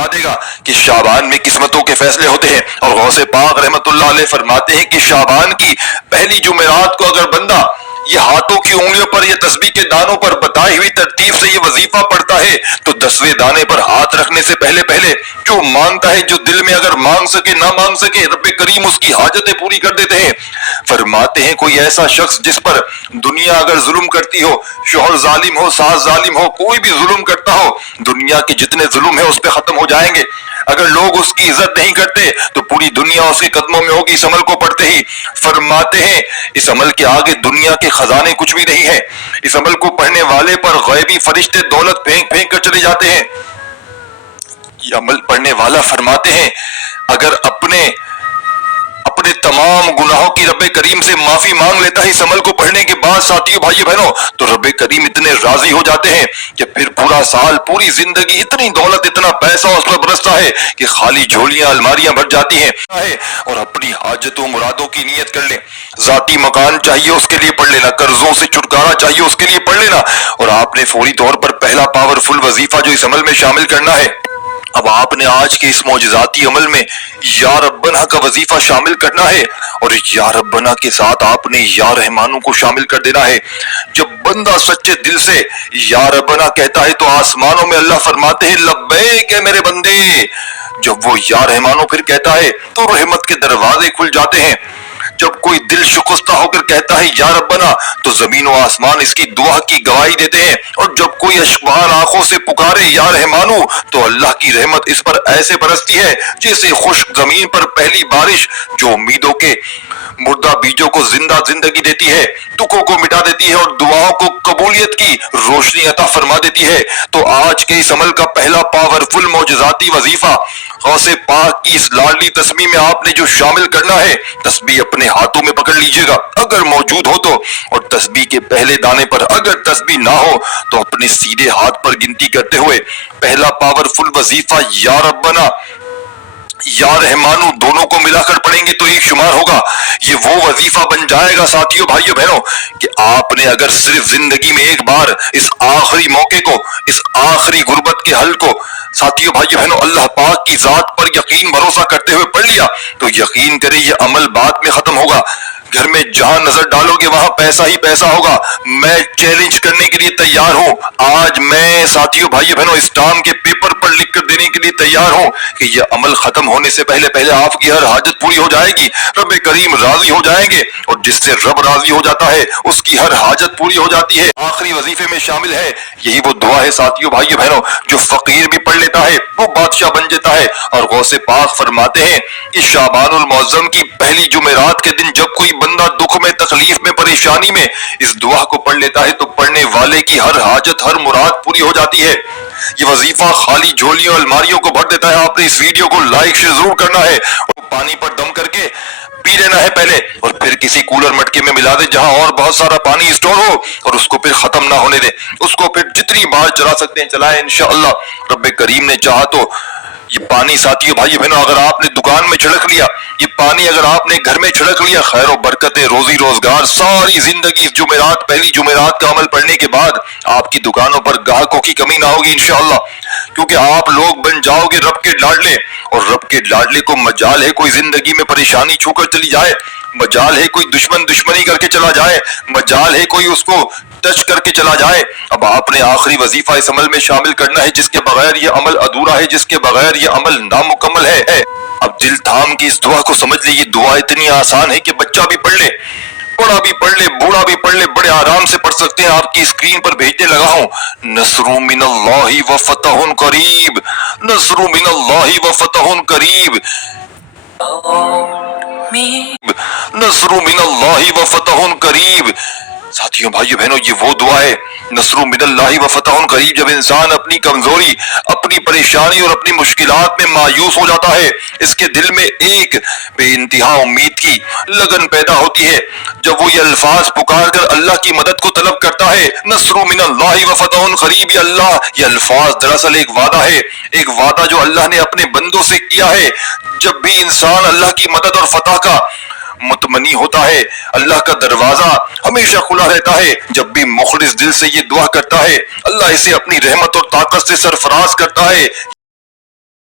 बता देगा कि शाबान में किस्मतों के फैसले होते हैं। और गौसे पाक रहमतुल्लाह अलैह फरमाते हैं कि शाबान की पहली जुमेरात को अगर बंदा ये हाथों की उंगलियों पर या तस्बीह के दानों पर बताई हुई तरतीब से ये वजीफा पढ़ता है तो 10वें दाने पर हाथ रखने से पहले पहले जो मांगता है, जो दिल में अगर मांग सके ना मांग सके, रब्बे करीम उसकी हाजतें पूरी कर देते हैं। फरमाते हैं कोई ऐसा शख्स जिस पर दुनिया अगर जुल्म करती हो, शोहर जालिम हो, सास जालिम हो, कोई भी जुल्म करता हो, दुनिया के जितने जुल्म है उस पर खत्म हो जाएंगे। अगर लोग उसकी इज्जत नहीं करते तो पूरी दुनिया उसके कदमों में होगी। इस अमल को पढ़ते ही फरमाते हैं इस अमल के आगे दुनिया के खजाने कुछ भी नहीं है। इस अमल को पढ़ने वाले पर गैबी फरिश्ते दौलत फेंक फेंक कर चले जाते हैं। ये अमल पढ़ने वाला फरमाते हैं अगर अपने तमाम गुनाहों की रब्बे करीम से माफी मांग लेता है इस अमल को पढ़ने के बाद साथियों भाइयों बहनों, तो रब्बे करीम इतने राजी हो जाते हैं कि फिर पूरा साल, पूरी जिंदगी इतनी दौलत, इतना पैसा उस पर बरसता है कि खाली झोलियां अलमारियां भर जाती हैं। और अपनी हाजतों मुरादों की नियत कर ले। जाती मकान चाहिए उसके लिए पढ़ लेना, कर्जों से छुटकारा चाहिए उसके लिए पढ़ लेना। और आपने फौरी तौर पर पहला पावरफुल वजीफा जो इस अमल में शामिल करना है, अब आपने आज के इस मौजज़ाती अमल में या रब्बना का वजीफा शामिल करना है। और या रब्बना के साथ आपने या रहमानों को शामिल कर देना है। जब बंदा सच्चे दिल से या रब्बना कहता है तो आसमानों में अल्लाह फरमाते हैं लब्बैक है मेरे बंदे। जब वो या रहमानों फिर कहता है तो रहमत के दरवाजे खुल जाते हैं। जब कोई दिल शुकस्ता होकर कहता है या रब्बना तो जमीन व आसमान इसकी दुआ की गवाही देते हैं। और जब कोई अश्कबार आंखों से पुकारे या रहमानो तो अल्लाह की रहमत इस पर ऐसे बरसती है जैसे खुश्क जमीन पर पहली बारिश, जो उम्मीदों के मुर्दा बीजों को जिंदा जिंदगी देती है, दुखों को मिटा देती है और दुआओं को कबूलियत की रोशनी अता फरमा देती है। तो आज के इस अमल का पहला पावरफुल मौजज़ाती वजीफा गौसे पाक की इस लाडली तस्बीह में आपने जो शामिल करना है, तस्बीह अपने हाथों में पकड़ लीजिएगा अगर मौजूद हो तो। और तस्बीह के पहले दाने पर अगर तस्बीह ना हो तो अपने सीधे हाथ पर गिनती करते हुए पहला पावरफुल वजीफा या रब्बना या रहमानू दोनों को मिलाकर पढ़ेंगे तो एक शुमार होगा। ये वो वजीफा बन जाएगा साथियों भाइयों बहनों कि आपने अगर सिर्फ जिंदगी में एक बार इस आखिरी मौके को, इस आखिरी गुर्बत के हल को साथियों भाइयों बहनों अल्लाह पाक की जात पर यकीन भरोसा करते हुए पढ़ लिया तो यकीन करें ये अमल बाद में खत्म होगा। घर में जहां नजर डालोगे वहां पैसा ही पैसा होगा। मैं चैलेंज करने के लिए तैयार हूं। आज मैं साथियों भाइयों बहनों स्टाम्प के पेपर पर लिख कर देने के लिए तैयार हूं कि यह अमल खत्म होने से पहले पहले आपकी हर हाजत पूरी हो जाएगी, रब करीम राजी हो जाएंगे। और जिससे रब राजी हो जाता है उसकी हर हाजत पूरी हो जाती है। आखिरी वजीफे में शामिल है यही वो दुआ है साथियों भाइयों बहनों जो फकीर भी पढ़ लेता है वो बादशाह बन जाता है। और गौसे पाक फरमाते हैं कि शाबानुल मुअज्जम की पहली जुमेरात के दिन जब कोई बंदा दुख में, तकलीफ में, परेशानी में इस दुआ को पढ़ लेता है तो पढ़ने वाले की हर हाजत, हर मुराद पूरी हो जाती है। ये वजीफा खाली झोलियों अलमारियों को भर देता है। आपने इस वीडियो को लाइक शेयर जरूर करना है और पानी पर दम करके पी लेना है पहले और फिर किसी कूलर मटके में मिला दे जहां और बहुत सारा पानी स्टोर हो और उसको फिर खत्म ना होने दे। उसको फिर जितनी बार चला सकते हैं चलाएं इंशाअल्लाह। रब्बे करीम ने चाहा तो ये पानी साथियों भाइयों बहनों अगर आपने दुकान में छिड़क लिया, ये पानी अगर आपने घर में छिड़क लिया, खैर और बरकतें, रोजी रोजगार, सारी जिंदगी जुमेरात, पहली जुमेरात का अमल पढ़ने के बाद आपकी दुकानों पर ग्राहकों की कमी ना होगी इंशाअल्लाह। क्योंकि आप लोग बन जाओगे रब के लाडले। और रब के लाडले को मजाल है कोई जिंदगी में परेशानी छूकर चली जाए, मजाल है कोई दुश्मन दुश्मनी करके चला जाए, मजाल है कोई उसको टच करके चला जाए। अब आपने आखिरी वजीफा इस अमल में शामिल करना है जिसके बगैर ये अमल अधूरा है, जिसके बगैर ये अमल नामुकम्मल है। अब दिल थाम की इस दुआ को समझ ली। ये दुआ इतनी आसान है कि बच्चा भी पढ़ ले, बड़ा भी पढ़ ले, बूढ़ा भी पढ़ ले, बड़े आराम से पढ़ सकते हैं। आपकी स्क्रीन पर भेजने लगा हूं नस्रु मिनल्लाहि व फतहुन करीब, नस्रु मिनल्लाहि व फतहुन करीब, नस्रु मिनल्लाहि व फतहुन करीब। साथियों भाइयों बहनों ये वो दुआ है नस्रु मिनल्लाहि व फतहुन करीब। जब इंसान अपनी कमजोरी, अपनी परेशानी और अपनी मुश्किलात में मायूस हो जाता है, इसके दिल में एक बेइंतहा उम्मीद की लगन पैदा होती है। जब वो ये अल्फाज पुकार कर अल्लाह की मदद को तलब करता है नस्रु मिनल्लाहि व फतहुन करीब, या अल्लाह, ये अल्फाज दरअसल एक वादा है, एक वादा जो अल्लाह ने अपने बंदों से किया है। जब भी इंसान अल्लाह की मदद और फतह का मुतमनी होता है, अल्लाह का दरवाजा हमेशा खुला रहता है। जब भी मुखलिस दिल से ये दुआ करता है, अल्लाह इसे अपनी रहमत और ताकत से सरफराज करता है।